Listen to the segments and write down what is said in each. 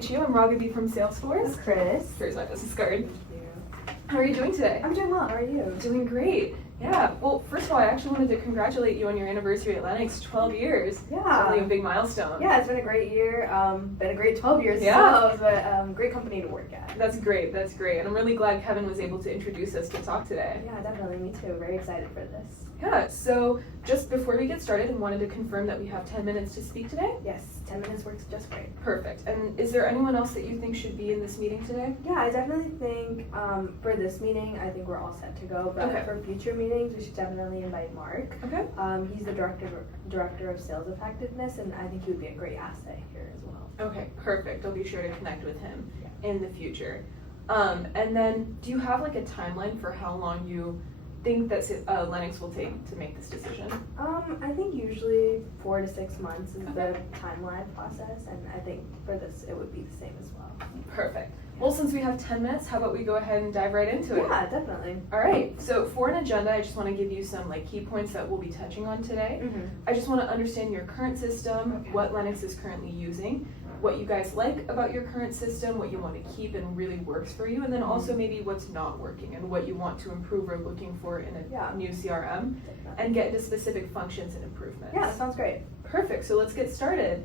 meet you. I'm Raghavi from Salesforce. I'm Chris. Here's my business card. Thank you. How are you doing today? I'm doing well. How are you? Doing great. Yeah. Well, first of all, I actually wanted to congratulate you on your anniversary at Lennox, 12 years. Yeah. It's really a big milestone. Yeah, it's been a great year. Been a great 12 years. Yeah. So, but great company to work at. That's great. That's great. And I'm really glad Kevin was able to introduce us to talk today. Yeah, definitely. Me too. Very excited for this. Yeah. So just before we get started, I wanted to confirm that we have 10 minutes to speak today. Yes, 10 minutes works just great. Perfect. And is there anyone else that you think should be in this meeting today? Yeah, I definitely think for this meeting, I think we're all set to go. But Okay. for future meetings, we should definitely invite Mark. Okay. He's the director of sales effectiveness, and I think he would be a great asset here as well. Okay, perfect. I'll be sure to connect with him Yeah. in the future. And then, do you have like a timeline for how long you think that Lennox will take to make this decision? I think usually 4 to 6 months is Okay. the timeline process, and I think for this it would be the same as well. Perfect. Well, since we have 10 minutes, how about we go ahead and dive right into it? Yeah, definitely. All right. So for an agenda, I just want to give you some like key points that we'll be touching on today. I just want to understand your current system, Okay. what Lennox is currently using, what you guys like about your current system, what you want to keep and really works for you, and then also maybe what's not working and what you want to improve or looking for in a Yeah. new CRM, Definitely. and get into specific functions and improvements. Yeah, that sounds great. Perfect. So let's get started.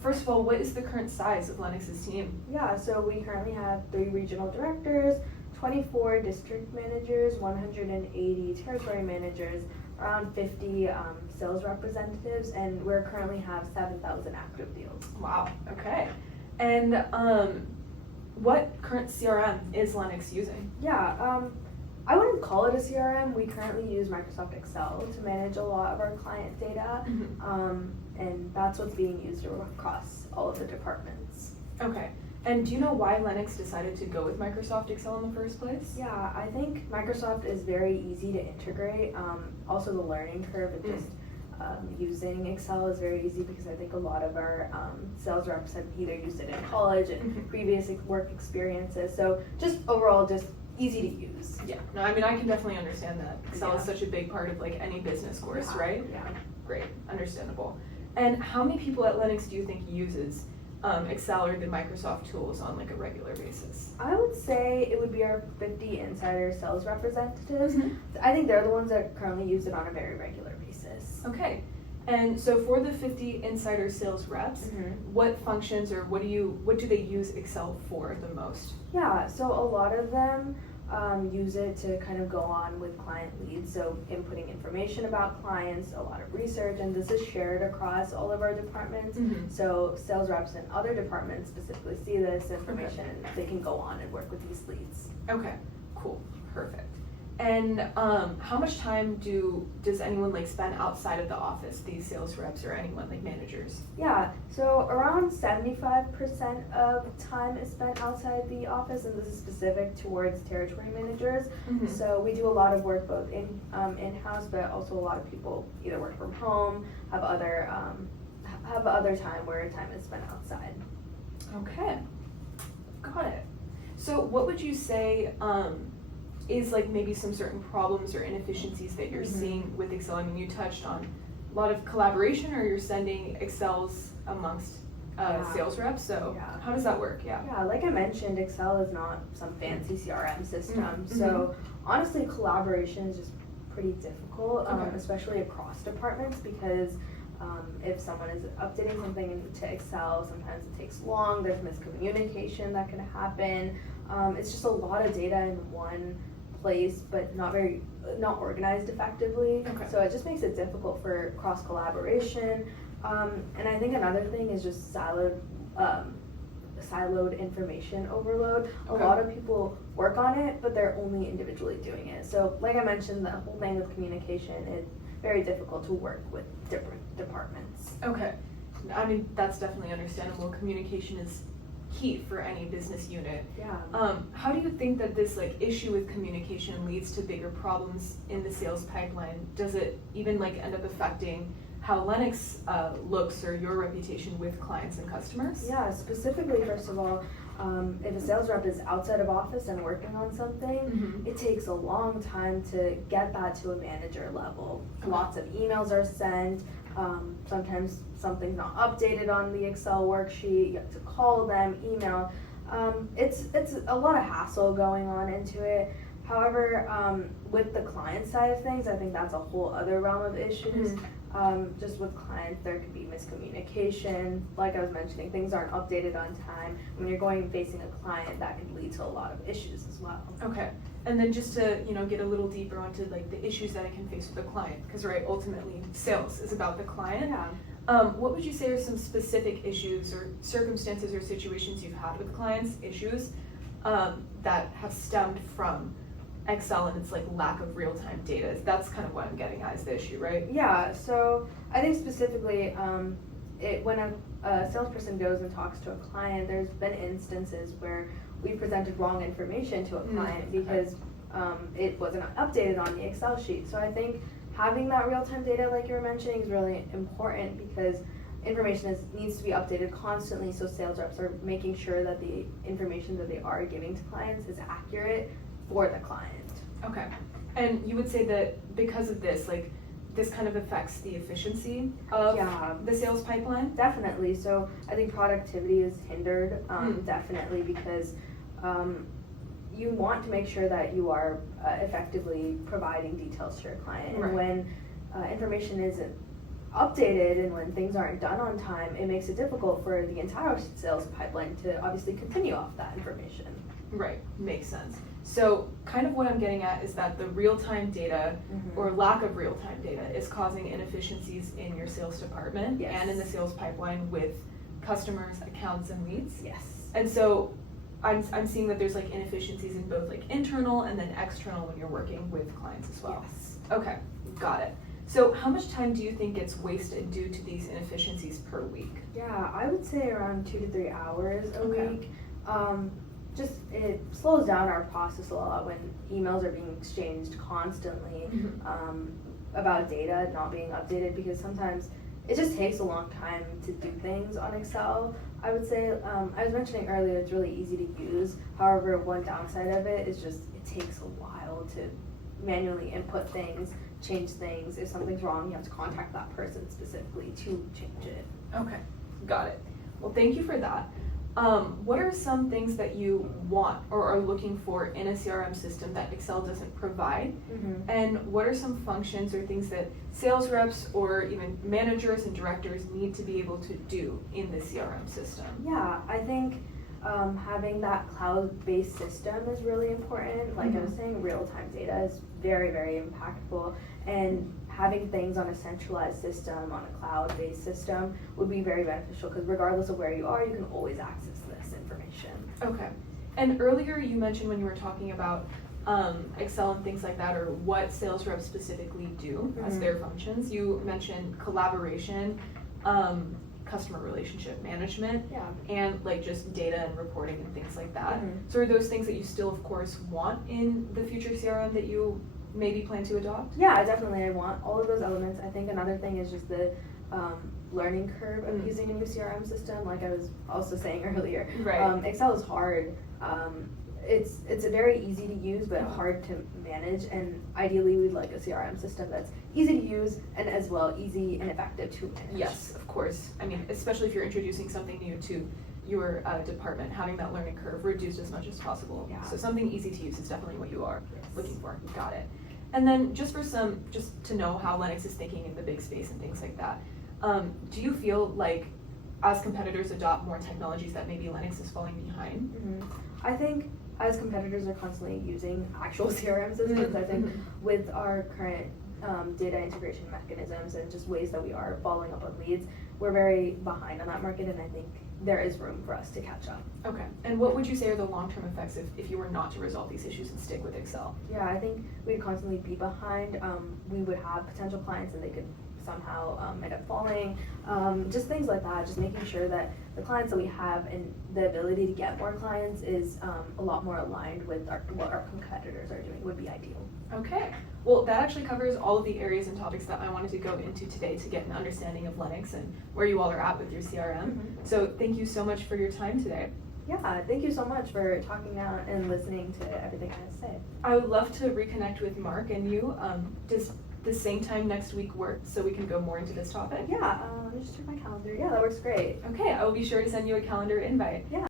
First of all, what is the current size of Lennox's team? Yeah, so we currently have 3 regional directors, 24 district managers, 180 territory managers, around 50 sales representatives, and we currently have 7,000 active deals. Wow. Okay. And what current CRM is Lennox using? Yeah, I wouldn't call it a CRM. We currently use Microsoft Excel to manage a lot of our client data, and that's what's being used across all of the departments. Okay. And do you know why Lennox decided to go with Microsoft Excel in the first place? Yeah, I think Microsoft is very easy to integrate. Also, the learning curve of just using Excel is very easy because I think a lot of our sales reps have either used it in college and previous work experiences. So just overall, just easy to use. Yeah. No, I mean, I can definitely understand that. Excel is Yeah. such a big part of like any business course, Yeah, right? Yeah. Great. Understandable. And how many people at Lennox do you think uses Excel or the Microsoft tools on like a regular basis? I would say it would be our 50 insider sales representatives. Mhm. I think they're the ones that currently use it on a very regular basis. Okay. And so for the 50 insider sales reps, what functions or what do they use Excel for the most? Yeah, so a lot of them use it to kind of go on with client leads, so inputting information about clients, a lot of research, and this is shared across all of our departments. So sales reps in other departments specifically see this information and they can go on and work with these leads. Okay, cool, perfect. And how much time does anyone like spend outside of the office, these sales reps or anyone like managers? Yeah, so around 75% of time is spent outside the office, and this is specific towards territory managers. So we do a lot of work both in-house, but also a lot of people either work from home, have other time where time is spent outside. Okay, got it. So what would you say is like maybe some certain problems or inefficiencies that you're seeing with Excel? I mean, you touched on a lot of collaboration, or you're sending Excels amongst sales reps, so how does that work? Yeah, like I mentioned, Excel is not some fancy CRM system, so honestly collaboration is just pretty difficult, especially across departments, because if someone is updating something into Excel, sometimes it takes long, there's miscommunication that can happen. It's just a lot of data in one place, but not organized effectively. So it just makes it difficult for cross collaboration. And I think another thing is just siloed information overload. A lot of people work on it, but they're only individually doing it. So like I mentioned, the whole thing with communication is very difficult to work with different departments. Okay, I mean, that's definitely understandable. Communication is key for any business unit. Yeah. How do you think that this like issue with communication leads to bigger problems in the sales pipeline? Does it even like end up affecting how Lennox looks or your reputation with clients and customers? Yeah, specifically, first of all, if a sales rep is outside of office and working on something, it takes a long time to get that to a manager level. Lots of emails are sent, Sometimes something's not updated on the Excel worksheet, you have to call them, email. It's a lot of hassle going on into it. However, with the client side of things, I think that's a whole other realm of issues. Just with clients, there could be miscommunication. Like I was mentioning, things aren't updated on time. When you're going and facing a client, that could lead to a lot of issues as well. Okay. And then just to, get a little deeper onto like the issues that I can face with the client, because right, ultimately sales is about the client. Yeah. What would you say are some specific issues or circumstances or situations you've had with clients, issues that have stemmed from Excel and its like lack of real-time data? That's kind of what I'm getting at is the issue, right? Yeah, so I think specifically when a salesperson goes and talks to a client, there's been instances where we presented wrong information to a client because it wasn't updated on the Excel sheet. So I think having that real-time data like you were mentioning is really important because information needs to be updated constantly, so sales reps are making sure that the information that they are giving to clients is accurate for the client. Okay. And you would say that because of this, like, this kind of affects the efficiency of the sales pipeline? Definitely. So I think productivity is hindered, definitely, because you want to make sure that you are effectively providing details to your client. And when information isn't updated and when things aren't done on time, it makes it difficult for the entire sales pipeline to obviously continue off that information. Right, makes sense. So kind of what I'm getting at is that the real-time data or lack of real-time data is causing inefficiencies in your sales department and in the sales pipeline with customers, accounts, and leads. Yes. And so I'm seeing that there's like inefficiencies in both like internal and then external when you're working with clients as well. Yes. Okay, got it. So how much time do you think gets wasted due to these inefficiencies per week? Yeah, I would say around 2 to 3 hours a week. Just it slows down our process a lot when emails are being exchanged constantly about data not being updated, because sometimes it just takes a long time to do things on Excel. I would say, I was mentioning earlier, it's really easy to use. However, one downside of it is just it takes a while to manually input things, change things. If something's wrong, you have to contact that person specifically to change it. Okay, got it. Well, thank you for that. What are some things that you want or are looking for in a CRM system that Excel doesn't provide? And what are some functions or things that sales reps or even managers and directors need to be able to do in the CRM system? Yeah, I think having that cloud-based system is really important. Like I was saying, real-time data is very, very impactful, and having things on a centralized system, on a cloud-based system, would be very beneficial, because regardless of where you are, you can always access this information. Okay. And earlier you mentioned when you were talking about Excel and things like that, or what sales reps specifically do as their functions, you mentioned collaboration, customer relationship management, and like just data and reporting and things like that. So are those things that you still of course want in the future CRM that you maybe plan to adopt? Yeah, definitely. I want all of those elements. I think another thing is just the learning curve of using a new CRM system. Like I was also saying earlier, Excel is hard. It's very easy to use but hard to manage, and ideally we'd like a CRM system that's easy to use and as well easy and effective to manage. Yes, of course. I mean, especially if you're introducing something new to your department, having that learning curve reduced as much as possible. So something easy to use is definitely what you are looking for. Got it. And then just to know how Lennox is thinking in the big space and things like that, do you feel like as competitors adopt more technologies that maybe Lennox is falling behind? I think as competitors are constantly using actual CRM systems, I think with our current data integration mechanisms and just ways that we are following up on leads, we're very behind on that market, and I think there is room for us to catch up. Okay. And what would you say are the long-term effects if you were not to resolve these issues and stick with Excel? Yeah, I think we'd constantly be behind. We would have potential clients and they could somehow end up falling. Just things like that, just making sure that the clients that we have and the ability to get more clients is a lot more aligned with what our competitors are doing would be ideal. Okay. Well, that actually covers all of the areas and topics that I wanted to go into today to get an understanding of Lennox and where you all are at with your CRM. So thank you so much for your time today. Yeah, thank you so much for talking out and listening to everything I have to say. I would love to reconnect with Mark and you. Does the same time next week work so we can go more into this topic? Yeah, let me just check my calendar. Yeah, that works great. Okay, I will be sure to send you a calendar invite. Yeah.